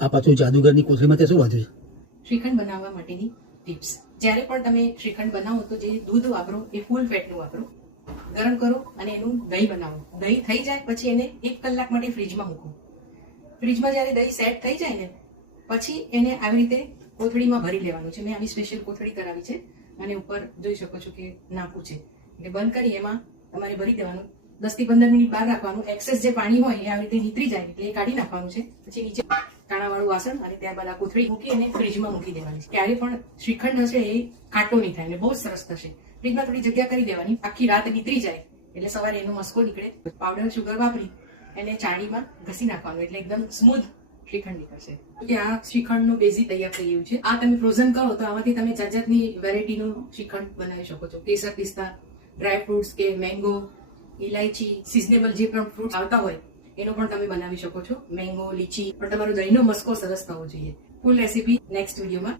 આ પાછું જાદુગરની કોથળીમાં શું વાંચ્યું છે? શ્રીખંડ બનાવવા માટેની ટિપ્સ જ્યારે પણ તમે શ્રીખંડ બનાવો તો જે દૂધ વાપરો, એ ફૂલ ફેટનું વાપરો. ગરમ કરો અને એનું દહીં બનાવો. દહીં થઈ જાય પછી એને એક કલાક માટે ફ્રીજમાં મૂકો. ફ્રીજમાં જ્યારે દહીં સેટ થઈ જાય ને, પછી એને આવી રીતે કોથળીમાં ભરી લેવાનું છે. મેં આવી સ્પેશિયલ કોથળી કરાવી છે. અને ઉપર જોઈ શકો છો કે નાખું છે. એટલે બંધ કરી એમાં તમારે ભરી દેવાનું. દસથી પંદર મિનિટ બહાર રાખવાનું. એક્સેસ જે પાણી હોય એ આવી રીતે નીતરી જાય એટલે એ કાઢી નાખવાનું છે. પછી નીચે કાણાવાળું વાસણ અને ત્યારબાદ આ કોથળી મૂકી અને ફ્રીજમાં મૂકી દેવાની ક્યારે પણ શ્રીખંડ હશે એ કાંટો નહીં થાય અને બહુ સરસ થશે. ફ્રીજમાં થોડી જગ્યા કરી દેવાની, આખી રાત નીતરી જાય, એટલે સવારે એનો મસ્કો નીકળે પાવડર શુગર વાપરી, એને ચાણીમાં ઘસી નાખવાનું, એટલે એકદમ સ્મૂથ શ્રીખંડ નીકળશે. કે આ શ્રીખંડનું બેઝી તૈયાર થઈ ગયું છે. આ તમે ફ્રોઝન કરો તો આમાંથી તમે જાત જાતની વેરાયટીનું શ્રીખંડ બનાવી શકો છો. કેસર પિસ્તા ડ્રાય ફ્રૂટ્સ કે મેંગો ઇલાયચી સિઝનેબલ જે પણ ફ્રૂટ આવતા હોય એનો પણ તમે બનાવી શકો છો. મેંગો લીચી, પણ તમારો દહીંનો મસ્કો સરસ થવો જોઈએ. ફૂલ રેસીપી નેક્સ્ટ વિડીયોમાં